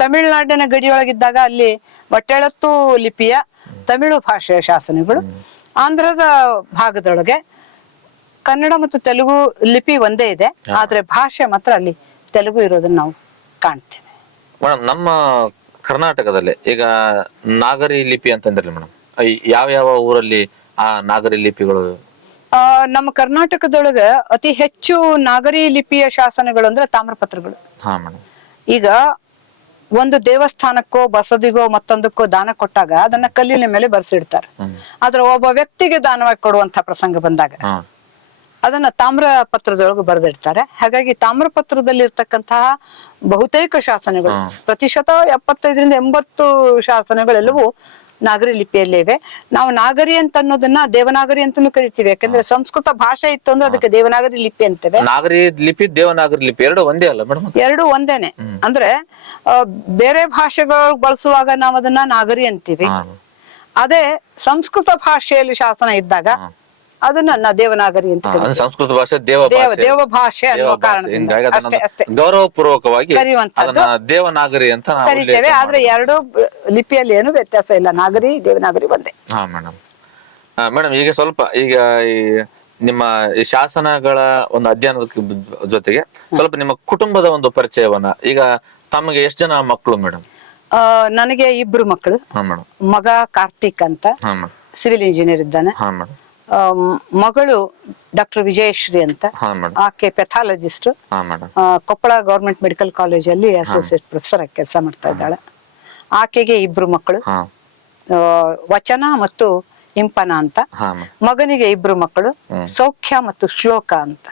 ತಮಿಳುನಾಡಿನ ಗಡಿಯೊಳಗಿದ್ದಾಗ ಅಲ್ಲಿ ಒಟ್ಟೆಳತ್ತು ಲಿಪಿಯ ತಮಿಳು ಭಾಷೆಯ ಶಾಸನಗಳು. ಆಂಧ್ರದ ಭಾಗದೊಳಗೆ ಕನ್ನಡ ಮತ್ತು ತೆಲುಗು ಲಿಪಿ ಒಂದೇ ಇದೆ. ಆದ್ರೆ ಭಾಷೆ ಮಾತ್ರ ಅಲ್ಲಿ ತೆಲುಗು ಇರೋದನ್ನ ನಾವು ಕಾಣ್ತೇವೆ. ಮೇಡಮ್ ನಮ್ಮ ಕರ್ನಾಟಕದಲ್ಲಿ ಈಗ ನಾಗರಿ ಲಿಪಿ ಅಂತಂದ್ರಲ್ಲ ಮೇಡಮ್ ಯಾವ ಯಾವ ಊರಲ್ಲಿ ಆ ನಾಗರಿ ಲಿಪಿಗಳು ಆ ನಮ್ಮ ಕರ್ನಾಟಕದೊಳಗ ಅತಿ ಹೆಚ್ಚು ನಾಗರಿ ಲಿಪಿಯ ಶಾಸನಗಳು ಅಂದ್ರೆ ತಾಮ್ರಪತ್ರಗಳು. ಈಗ ಒಂದು ದೇವಸ್ಥಾನಕ್ಕೋ ಬಸದಿಗೋ ಮತ್ತೊಂದಕ್ಕೋ ದಾನ ಕೊಟ್ಟಾಗ ಅದನ್ನ ಕಲ್ಲಿನ ಮೇಲೆ ಬರ್ಸಿಡ್ತಾರೆ. ಆದ್ರೆ ಒಬ್ಬ ವ್ಯಕ್ತಿಗೆ ದಾನವಾಗಿ ಕೊಡುವಂತ ಪ್ರಸಂಗ ಬಂದಾಗ ಅದನ್ನ ತಾಮ್ರ ಪತ್ರದೊಳಗೆ ಬರೆದಿಡ್ತಾರೆ. ಹಾಗಾಗಿ ತಾಮ್ರ ಪತ್ರದಲ್ಲಿ ಇರ್ತಕ್ಕಂತಹ ಬಹುತೇಕ ಶಾಸನಗಳು ಪ್ರತಿಶತ ಎಪ್ಪತ್ತೈದರಿಂದ ಎಂಬತ್ತು ಶಾಸನಗಳೆಲ್ಲವೂ ನಾಗರಿ ಲಿಪಿಯಲ್ಲೇ ಇವೆ. ನಾವು ನಾಗರಿ ಅಂತ ಅನ್ನೋದನ್ನ ದೇವನಾಗರಿ ಅಂತಾನೂ ಕರಿತೀವಿ. ಯಾಕಂದ್ರೆ ಸಂಸ್ಕೃತ ಭಾಷೆ ಇತ್ತು ಅಂದ್ರೆ ಅದಕ್ಕೆ ದೇವನಾಗರಿ ಲಿಪಿ ಅಂತೇವೆ. ನಾಗರಿ ಲಿಪಿ ದೇವನಾಗರಿ ಲಿಪಿ ಎರಡು ಒಂದೇ ಅಲ್ಲ ಮೇಡಮ್? ಎರಡು ಒಂದೇನೆ. ಅಂದ್ರೆ ಬೇರೆ ಭಾಷೆಗಳು ಬಳಸುವಾಗ ನಾವು ಅದನ್ನ ನಾಗರಿ ಅಂತೀವಿ. ಅದೇ ಸಂಸ್ಕೃತ ಭಾಷೆಯಲ್ಲಿ ಶಾಸನ ಇದ್ದಾಗ ಅದನ್ನ ನಾ ದೇವನಾಗರಿ ಅಂತ ಕರಿತೀವಿ. ಅಂದ್ರೆ ಸಂಸ್ಕೃತ ಭಾಷೆ ದೇವ ದೇವ ಭಾಷೆ. ದೇವ ಭಾಷೆ ಅನ್ನೋ ದೇವ ಭಾಷೆ. ಕಾರಣದಿಂದ. ಹಿಂಗಾಗಿ ಅದನ್ನ ಅಷ್ಟೇ ಅಷ್ಟೇ. ಗೌರವಪೂರ್ವಕವಾಗಿ. ಅದನ್ನ ದೇವನಾಗರಿ ಅಂತ ನಾವು ಕರಿತೇವೆ. ಉಲ್ಲೇಖ ಆದ್ರೆ ಎರಡು ಬ- ಲಿಪಿಯಲ್ಲಿ ಏನು ವ್ಯತ್ಯಾಸ ಇಲ್ಲ. ನಾಗರಿ ದೇವನಾಗರಿ ಒಂದೇ. ಹಾ ಮೇಡಮ್ ಮೇಡಮ್ ಈಗ ಸ್ವಲ್ಪ ಈಗ ಈ ನಿಮ್ಮ ಈ ಶಾಸನಗಳ ಒಂದು ಅಧ್ಯಯನದ ಜೊತೆಗೆ ಸ್ವಲ್ಪ ನಿಮ್ಮ ಕುಟುಂಬದ ಒಂದು ಪರಿಚಯವನ್ನ ಈಗ ತಮಗೆ ಎಷ್ಟು ಜನ ಮಕ್ಕಳು ಮೇಡಮ್ ಆ, ನನಗೆ ಇಬ್ರು ಮಕ್ಕಳು. ಹಾ ಮೇಡಮ್ ಮಗ ಕಾರ್ತಿಕ್ ಅಂತ. ಹಾ ಮೇಡಮ್ ಸಿವಿಲ್ ಇಂಜಿನಿಯರ್ ಇದ್ದಾನೆ. ಹಾ ಮೇಡಮ್ ಮಗಳು ಡಾಕ್ಟರ್ ವಿಜಯಶ್ರೀ ಅಂತ. ಆಕೆ ಪೆಥಾಲಜಿಸ್ಟ್. ಕೊಪ್ಪಳ ಗೌರ್ಮೆಂಟ್ ಮೆಡಿಕಲ್ ಕಾಲೇಜಲ್ಲಿ ಅಸೋಸಿಯೇಟ್ ಪ್ರೊಫೆಸರ್ ಆಗಿ ಕೆಲಸ ಮಾಡ್ತಾ ಇದ್ದಾಳೆ. ಆಕೆಗೆ ಇಬ್ರು ಮಕ್ಕಳು. ವಚನ ಮತ್ತು ಇಂಪನ ಅಂತ. ಮಗನಿಗೆ ಇಬ್ರು ಮಕ್ಕಳು. ಸೌಖ್ಯ ಮತ್ತು ಶ್ಲೋಕ ಅಂತ.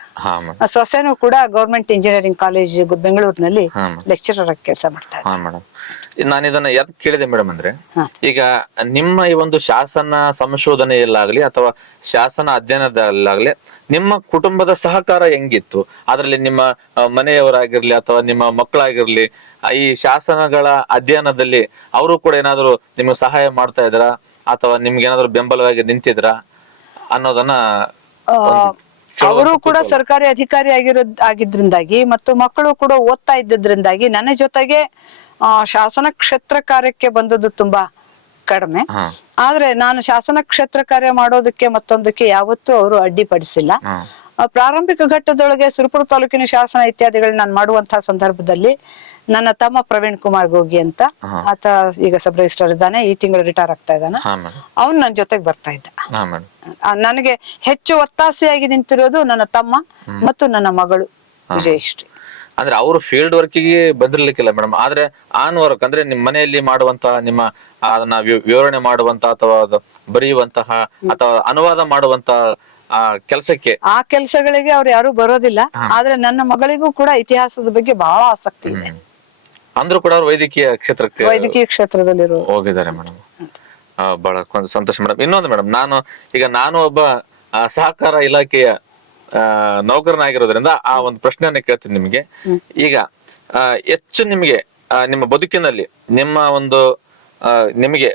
ಸೊಸೆನು ಕೂಡ ಗೌರ್ಮೆಂಟ್ ಇಂಜಿನಿಯರಿಂಗ್ ಕಾಲೇಜ್ ಬೆಂಗಳೂರಿನಲ್ಲಿ ಲೆಕ್ಚರರ್ ಆಗಿ ಕೆಲಸ ಮಾಡ್ತಾ ಇದ್ದಾರೆ ನಾನು ಇದನ್ನ ಯಾಕೆ ಕೇಳಿದೆ ಮೇಡಮ್ ಅಂದ್ರೆ ಈಗ ನಿಮ್ಮ ಈ ಒಂದು ಶಾಸನ ಸಂಶೋಧನೆಯಲ್ಲಾಗ್ಲಿ ಅಥವಾ ಶಾಸನ ಅಧ್ಯಯನದಲ್ಲಾಗ್ಲಿ ನಿಮ್ಮ ಕುಟುಂಬದ ಸಹಕಾರ ಹೆಂಗಿತ್ತು? ಅದರಲ್ಲಿ ನಿಮ್ಮ ಮನೆಯವರಾಗಿರ್ಲಿ ಅಥವಾ ನಿಮ್ಮ ಮಕ್ಕಳಾಗಿರ್ಲಿ ಈ ಶಾಸನಗಳ ಅಧ್ಯಯನದಲ್ಲಿ ಅವರು ಕೂಡ ಏನಾದ್ರು ನಿಮ್ಗೆ ಸಹಾಯ ಮಾಡ್ತಾ ಇದ್ರ? ಅಥವಾ ನಿಮ್ಗೆ ಏನಾದ್ರು ಬೆಂಬಲವಾಗಿ ನಿಂತಿದ್ರ? ಅನ್ನೋದನ್ನ ಅವರು ಕೂಡ ಸರ್ಕಾರಿ ಅಧಿಕಾರಿ ಆಗಿರೋ ಆಗಿದ್ರಿಂದಾಗಿ ಮತ್ತು ಮಕ್ಕಳು ಕೂಡ ಓದ್ತಾ ಇದ್ದಿದ್ರಿಂದಾಗಿ ನನ್ನ ಜೊತೆಗೆ ಆ, ಶಾಸನ ಕ್ಷೇತ್ರ ಕಾರ್ಯಕ್ಕೆ ಬಂದದ್ದು ತುಂಬಾ ಕಡಿಮೆ. ಆದ್ರೆ ನಾನು ಶಾಸನ ಕ್ಷೇತ್ರ ಕಾರ್ಯ ಮಾಡೋದಕ್ಕೆ ಮತ್ತೊಂದಕ್ಕೆ ಯಾವತ್ತೂ ಅವರು ಅಡ್ಡಿಪಡಿಸಿಲ್ಲ. ಪ್ರಾರಂಭಿಕ ಘಟ್ಟದೊಳಗೆ ಸುರಪುರ ತಾಲೂಕಿನ ಶಾಸನ ಇತ್ಯಾದಿಗಳು ನಾನು ಮಾಡುವಂತಹ ಸಂದರ್ಭದಲ್ಲಿ ನನ್ನ ತಮ್ಮ ಪ್ರವೀಣ್ ಕುಮಾರ್ ಗೋಗಿ ಅಂತ ಆತ ಈಗ ಸಬ್ ರಿಜಿಸ್ಟರ್ ಇದ್ದಾನೆ. ಈ ತಿಂಗಳು ರಿಟೈರ್ ಆಗ್ತಾ ಇದ್ದಾನೆ. ಅವನು ನನ್ನ ಜೊತೆಗೆ ಬರ್ತಾ ಇದ್ದ. ನನಗೆ ಹೆಚ್ಚು ಒತ್ತಾಸೆಯಾಗಿ ನಿಂತಿರೋದು ನನ್ನ ತಮ್ಮ ಮತ್ತು ನನ್ನ ಮಗಳು ವಿಜಯಶ್ರೀ. ಅಂದ್ರೆ ಅವರು ಫೀಲ್ಡ್ ವರ್ಕಿಗೆ ಬಂದಿರ್ಲಿಕ್ಕಿಲ್ಲ ಮೇಡಮ್ ಆದ್ರೆ ಆನ್ ವರ್ಕ್ ಅಂದ್ರೆ ನಿಮ್ ಮನೆಯಲ್ಲಿ ಮಾಡುವಂತಹ ನಿಮ್ಮ ಅದನ್ನ ವಿವರಣೆ ಮಾಡುವಂತಹ ಅಥವಾ ಬರೆಯುವಂತಹ ಅಥವಾ ಅನುವಾದ ಮಾಡುವಂತಹ ಆ ಕೆಲಸಕ್ಕೆ. ಆ ಕೆಲಸಗಳಿಗೆ ಅವ್ರು ಯಾರು ಬರೋದಿಲ್ಲ. ಆದ್ರೆ ನನ್ನ ಮಗಳಿಗೂ ಕೂಡ ಇತಿಹಾಸದ ಬಗ್ಗೆ ಬಹಳ ಆಸಕ್ತಿ ಇದೆ. ಅಂದ್ರೂ ಕೂಡ ಅವ್ರು ವೈದ್ಯಕೀಯ ಕ್ಷೇತ್ರಕ್ಕೆ ವೈದ್ಯಕೀಯ ಕ್ಷೇತ್ರದಲ್ಲಿ ಹೋಗಿದ್ದಾರೆ ಮೇಡಮ್ ಬಹಳ ಸಂತೋಷ ಮೇಡಮ್ ಇನ್ನೊಂದು ಮೇಡಮ್ ನಾನು ಈಗ ನಾನು ಒಬ್ಬ ಸಹಕಾರ ಇಲಾಖೆಯ ನೌಕರನಾಗಿರೋದ್ರಿಂದ ಆ ಒಂದು ಪ್ರಶ್ನೆಯನ್ನ ಕೇಳ್ತೀನಿ ನಿಮಗೆ. ಈಗ ಹೆಚ್ಚು ನಿಮಗೆ ನಿಮ್ಮ ಬದುಕಿನಲ್ಲಿ ನಿಮ್ಮ ಒಂದು ನಿಮಗೆ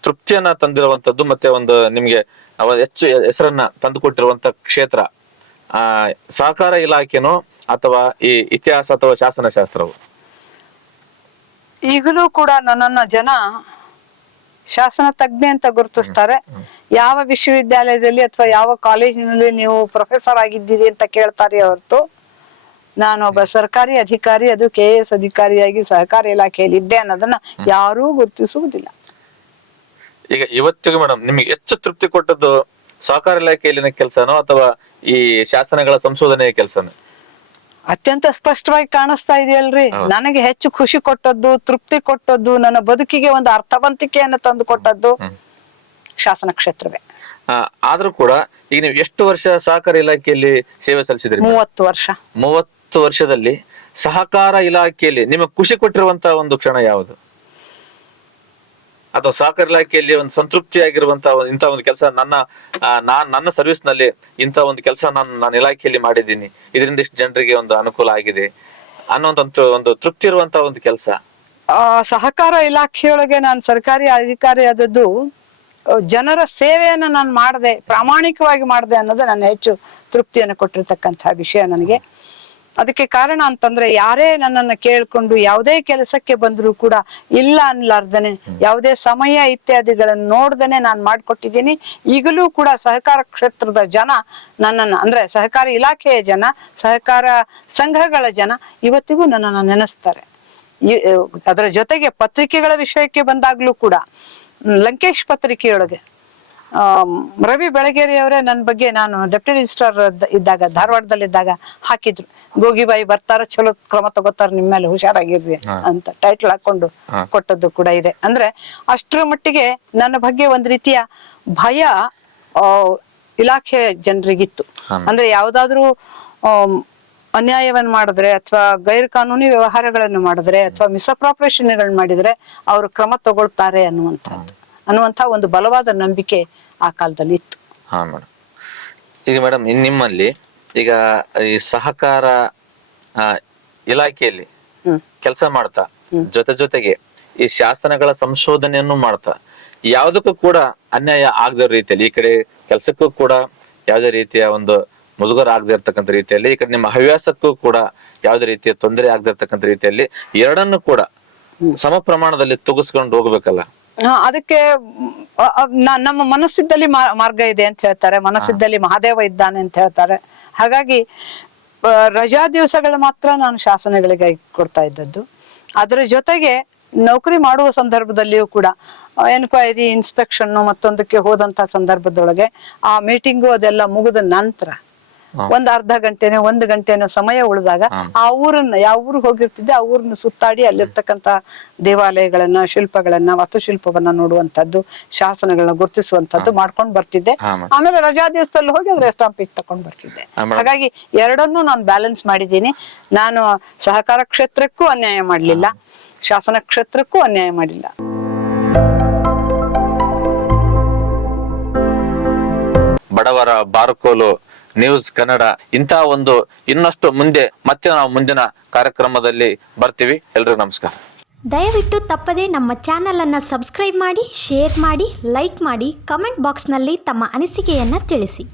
ತೃಪ್ತಿಯನ್ನ ತಂದಿರುವಂತದ್ದು ಮತ್ತೆ ಒಂದು ನಿಮಗೆ ಹೆಚ್ಚು ಹೆಸರನ್ನ ತಂದುಕೊಟ್ಟಿರುವಂತ ಕ್ಷೇತ್ರ ಆ ಸಹಕಾರ ಇಲಾಖೆನೋ ಅಥವಾ ಈ ಇತಿಹಾಸ ಅಥವಾ ಶಾಸನ ಶಾಸ್ತ್ರವು ಈಗಲೂ ಕೂಡ ನನ್ನನ್ನ ಜನ ಶಾಸನ ತಜ್ಞೆ ಅಂತ ಗುರುತಿಸ್ತಾರೆ. ಯಾವ ವಿಶ್ವವಿದ್ಯಾಲಯದಲ್ಲಿ ಅಥವಾ ಯಾವ ಕಾಲೇಜಿನಲ್ಲಿ ನೀವು ಪ್ರೊಫೆಸರ್ ಆಗಿದ್ದೀರಿ ಅಂತ ಕೇಳ್ತಾರೆ ಹೊರತು ನಾನು ಒಬ್ಬ ಸರ್ಕಾರಿ ಅಧಿಕಾರಿ ಅದು ಕೆ ಎಸ್ ಅಧಿಕಾರಿಯಾಗಿ ಸಹಕಾರ ಇಲಾಖೆಯಲ್ಲಿ ಇದ್ದೆ ಅನ್ನೋದನ್ನ ಯಾರೂ ಗುರುತಿಸುವುದಿಲ್ಲ. ಈಗ ಇವತ್ತಿಗೂ ಮೇಡಮ್ ನಿಮಗೆ ಹೆಚ್ಚು ತೃಪ್ತಿ ಕೊಟ್ಟದ್ದು ಸಹಕಾರ ಇಲಾಖೆಯಲ್ಲಿನ ಕೆಲಸನೋ ಅಥವಾ ಈ ಶಾಸನಗಳ ಸಂಶೋಧನೆಯ ಕೆಲಸನೋ? ಅತ್ಯಂತ ಸ್ಪಷ್ಟವಾಗಿ ಕಾಣಿಸ್ತಾ ಇದೆಯಲ್ರಿ? ನನಗೆ ಹೆಚ್ಚು ಖುಷಿ ಕೊಟ್ಟದ್ದು ತೃಪ್ತಿ ಕೊಟ್ಟದ್ದು ನನ್ನ ಬದುಕಿಗೆ ಒಂದು ಅರ್ಥವಂತಿಕೆಯನ್ನು ತಂದು ಕೊಟ್ಟದ್ದು ಶಾಸನ ಕ್ಷೇತ್ರವೇ. ಆದ್ರೂ ಕೂಡ ಈಗ ನೀವು ಎಷ್ಟು ವರ್ಷ ಸಹಕಾರ ಇಲಾಖೆಯಲ್ಲಿ ಸೇವೆ ಸಲ್ಲಿಸಿದ್ರಿ? ಮೂವತ್ತು ವರ್ಷ. ಮೂವತ್ತು ವರ್ಷದಲ್ಲಿ ಸಹಕಾರ ಇಲಾಖೆಯಲ್ಲಿ ನಿಮಗೆ ಖುಷಿ ಕೊಟ್ಟಿರುವಂತ ಒಂದು ಕ್ಷಣ ಯಾವುದು? ಅಥವಾ ಸಹಕಾರ ಇಲಾಖೆಯಲ್ಲಿ ಒಂದು ಸಂತೃಪ್ತಿಯಾಗಿರುವಂತ ಒಂದು- ಇಂಥ ಒಂದು ಕೆಲಸ ನನ್ನ ನಾನು ನಾನ್, ನನ್ನ ಸರ್ವಿಸ್ನಲ್ಲಿ ಇಂಥ ಒಂದು ಕೆಲಸ ನಾನು ನಾನು ಇಲಾಖೆಯಲ್ಲಿ ಮಾಡಿದ್ದೀನಿ. ಇದರಿಂದ ಇಷ್ಟು ಜನರಿಗೆ ಒಂದು ಅನುಕೂಲ ಆಗಿದೆ ಅನ್ನೋಂತ ಒಂದು ತೃಪ್ತಿ ಇರುವಂತ ಒಂದು ಕೆಲಸ. ಸಹಕಾರ ಇಲಾಖೆಯೊಳಗೆ ನಾನು ಸರ್ಕಾರಿ ಅಧಿಕಾರಿ ಆದದ್ದು ಜನರ ಸೇವೆಯನ್ನು ನಾನು ಮಾಡಿದೆ, ಪ್ರಾಮಾಣಿಕವಾಗಿ ಮಾಡಿದೆ ಅನ್ನೋದು ನನ್ನ ಹೆಚ್ಚು ತೃಪ್ತಿಯನ್ನು ಕೊಟ್ಟಿರ್ತಕ್ಕಂತಹ ವಿಷಯ ನನಗೆ. ಅದಕ್ಕೆ ಕಾರಣ ಅಂತಂದ್ರೆ ಯಾರೇ ನನ್ನನ್ನ ಕೇಳ್ಕೊಂಡು ಯಾವುದೇ ಕೆಲಸಕ್ಕೆ ಬಂದ್ರು ಕೂಡ ಇಲ್ಲ ಅನ್ಲಾರ್ದನೆ ಯಾವುದೇ ಸಮಯ ಇತ್ಯಾದಿಗಳನ್ನು ನೋಡ್ದನೆ ನಾನು ಮಾಡ್ಕೊಟ್ಟಿದ್ದೀನಿ. ಈಗಲೂ ಕೂಡ ಸಹಕಾರ ಕ್ಷೇತ್ರದ ಜನ ನನ್ನನ್ನು ಅಂದ್ರೆ ಸಹಕಾರ ಇಲಾಖೆಯ ಜನ ಸಹಕಾರ ಸಂಘಗಳ ಜನ ಇವತ್ತಿಗೂ ನನ್ನನ್ನು ನೆನೆಸ್ತಾರೆ. ಅದರ ಜೊತೆಗೆ ಪತ್ರಿಕೆಗಳ ವಿಷಯಕ್ಕೆ ಬಂದಾಗ್ಲೂ ಕೂಡ ಲಂಕೇಶ್ ಪತ್ರಿಕೆಯೊಳಗೆ ರವಿ ಬೆಳಗೇರಿ ಅವರೇ ನನ್ನ ಬಗ್ಗೆ ನಾನು ಡೆಪ್ಟಿ ರಿಜಿಸ್ಟ್ರಾರ್ ಇದ್ದಾಗ ಧಾರವಾಡದಲ್ಲಿ ಇದ್ದಾಗ ಹಾಕಿದ್ರು. ಗೋಗಿಬಾಯಿ ಬರ್ತಾರ ಚಲೋ ಕ್ರಮ ತಗೋತಾರ ನಿಮ್ಮ ಮೇಲೆ ಹುಷಾರಾಗಿರ್ರಿ ಅಂತ ಟೈಟ್ಲ್ ಹಾಕೊಂಡು ಕೊಟ್ಟದ್ದು ಕೂಡ ಇದೆ. ಅಂದ್ರೆ ಅಷ್ಟರ ಮಟ್ಟಿಗೆ ನನ್ನ ಬಗ್ಗೆ ಒಂದ್ ರೀತಿಯ ಭಯ ಆ, ಇಲಾಖೆ ಜನರಿಗಿತ್ತು. ಅಂದ್ರೆ ಯಾವ್ದಾದ್ರು ಅನ್ಯಾಯವನ್ನ ಮಾಡಿದ್ರೆ ಅಥವಾ ಗೈರ್ ಕಾನೂನಿ ವ್ಯವಹಾರಗಳನ್ನು ಮಾಡಿದ್ರೆ ಅಥವಾ ಮಿಸ್ಅಪ್ರಾಪರೇಷನ್ಗಳು ಮಾಡಿದ್ರೆ ಅವರು ಕ್ರಮ ತಗೊಳ್ತಾರೆ ಅನ್ನುವಂಥದ್ದು. ಅನ್ನುವಂಥ ಒಂದು ಬಲವಾದ ನಂಬಿಕೆ ಆ ಕಾಲದಲ್ಲಿ ಇತ್ತು. ಹಾ ಮೇಡಮ್ ಈಗ ಮೇಡಮ್ ನಿಮ್ಮಲ್ಲಿ ಈಗ ಈ ಸಹಕಾರ ಆ, ಇಲಾಖೆಯಲ್ಲಿ ಹ್ಮ್. ಕೆಲಸ ಮಾಡ್ತಾ ಜೊತೆ ಜೊತೆಗೆ ಈ ಶಾಸನಗಳ ಸಂಶೋಧನೆಯನ್ನು ಮಾಡ್ತಾ ಯಾವುದಕ್ಕೂ ಕೂಡ ಅನ್ಯಾಯ ಆಗದ ರೀತಿಯಲ್ಲಿ ಈ ಕಡೆ ಕೆಲಸಕ್ಕೂ ಕೂಡ ಯಾವುದೇ ರೀತಿಯ ಒಂದು ಮುಜುಗರ ಆಗದೆ ಇರ್ತಕ್ಕಂಥ ರೀತಿಯಲ್ಲಿ ಈ ಕಡೆ ನಿಮ್ಮ ಹವ್ಯಾಸಕ್ಕೂ ಕೂಡ ಯಾವುದೇ ರೀತಿಯ ತೊಂದರೆ ಆಗದೆ ಇರ್ತಕ್ಕಂಥ ರೀತಿಯಲ್ಲಿ ಎರಡನ್ನು ಕೂಡ ಸಮ ಪ್ರಮಾಣದಲ್ಲಿ ತುಗಿಸ್ಕೊಂಡು ಹೋಗ್ಬೇಕಲ್ಲ. ಅದಕ್ಕೆ ನಮ್ಮ ಮನಸ್ಸಿದ್ದಲ್ಲಿ ಮಾರ್ಗ ಇದೆ ಅಂತ ಹೇಳ್ತಾರೆ. ಮನಸ್ಸಿದ್ದಲ್ಲಿ ಮಹಾದೇವ ಇದ್ದಾನೆ ಅಂತ ಹೇಳ್ತಾರೆ. ಹಾಗಾಗಿ ರಜಾ ದಿವಸಗಳು ಮಾತ್ರ ನಾನು ಶಾಸನಗಳಿಗೆ ಕೊಡ್ತಾ ಇದ್ದದ್ದು. ಅದರ ಜೊತೆಗೆ ನೌಕರಿ ಮಾಡುವ ಸಂದರ್ಭದಲ್ಲಿಯೂ ಕೂಡ ಎನ್ಕ್ವೈರಿ ಇನ್ಸ್ಪೆಕ್ಷನ್ ಮತ್ತೊಂದಕ್ಕೆ ಹೋದಂತ ಸಂದರ್ಭದೊಳಗೆ ಆ ಮೀಟಿಂಗು ಅದೆಲ್ಲ ಮುಗಿದ ನಂತರ ಒಂದ್ ಅರ್ಧ ಗಂಟೆನೋ ಒಂದ್ ಗಂಟೆನೋ ಸಮಯ ಉಳಿದಾಗ ಆ ಊರನ್ನ ಯಾವ ಊರಿಗೆ ಹೋಗಿರ್ತಿದ್ದೆ ಆ ಊರನ್ನ ಸುತ್ತಾಡಿ ಅಲ್ಲಿರ್ತಕ್ಕಂತ ದೇವಾಲಯಗಳನ್ನ ಶಿಲ್ಪಗಳನ್ನ ವಾಸ್ತುಶಿಲ್ಪವನ್ನ ನೋಡುವಂತದ್ದು ಶಾಸನಗಳನ್ನ ಗುರುತಿಸುವಂತದ್ದು ಮಾಡ್ಕೊಂಡ್ ಬರ್ತಿದ್ದೆ. ಆಮೇಲೆ ರಜಾ ದಿವಸದಲ್ಲಿ ಹೋಗಿ ಅದ್ರ ಎಸ್ಟಾಂಪಿಗೆ ತಕೊಂಡ್ ಬರ್ತಿದ್ದೆ. ಹಾಗಾಗಿ ಎರಡನ್ನೂ ನಾನು ಬ್ಯಾಲೆನ್ಸ್ ಮಾಡಿದ್ದೀನಿ. ನಾನು ಸಹಕಾರ ಕ್ಷೇತ್ರಕ್ಕೂ ಅನ್ಯಾಯ ಮಾಡ್ಲಿಲ್ಲ. ಶಾಸನ ಕ್ಷೇತ್ರಕ್ಕೂ ಅನ್ಯಾಯ ಮಾಡಿಲ್ಲ. ಬಡವರ ಬಾರ್ಕೋಲು ನ್ಯೂಸ್ ಕನ್ನಡ ಇಂತಹ ಒಂದು ಇನ್ನಷ್ಟು ಮುಂದೆ ಮತ್ತೆ ನಾವು ಮುಂದಿನ ಕಾರ್ಯಕ್ರಮದಲ್ಲಿ ಬರ್ತೀವಿ. ಎಲ್ರಿಗೂ ನಮಸ್ಕಾರ. ದಯವಿಟ್ಟು ತಪ್ಪದೇ ನಮ್ಮ ಚಾನಲನ್ನು ಸಬ್ಸ್ಕ್ರೈಬ್ ಮಾಡಿ, ಶೇರ್ ಮಾಡಿ, ಲೈಕ್ ಮಾಡಿ, ಕಮೆಂಟ್ ಬಾಕ್ಸ್ನಲ್ಲಿ ತಮ್ಮ ಅನಿಸಿಕೆಯನ್ನು ತಿಳಿಸಿ.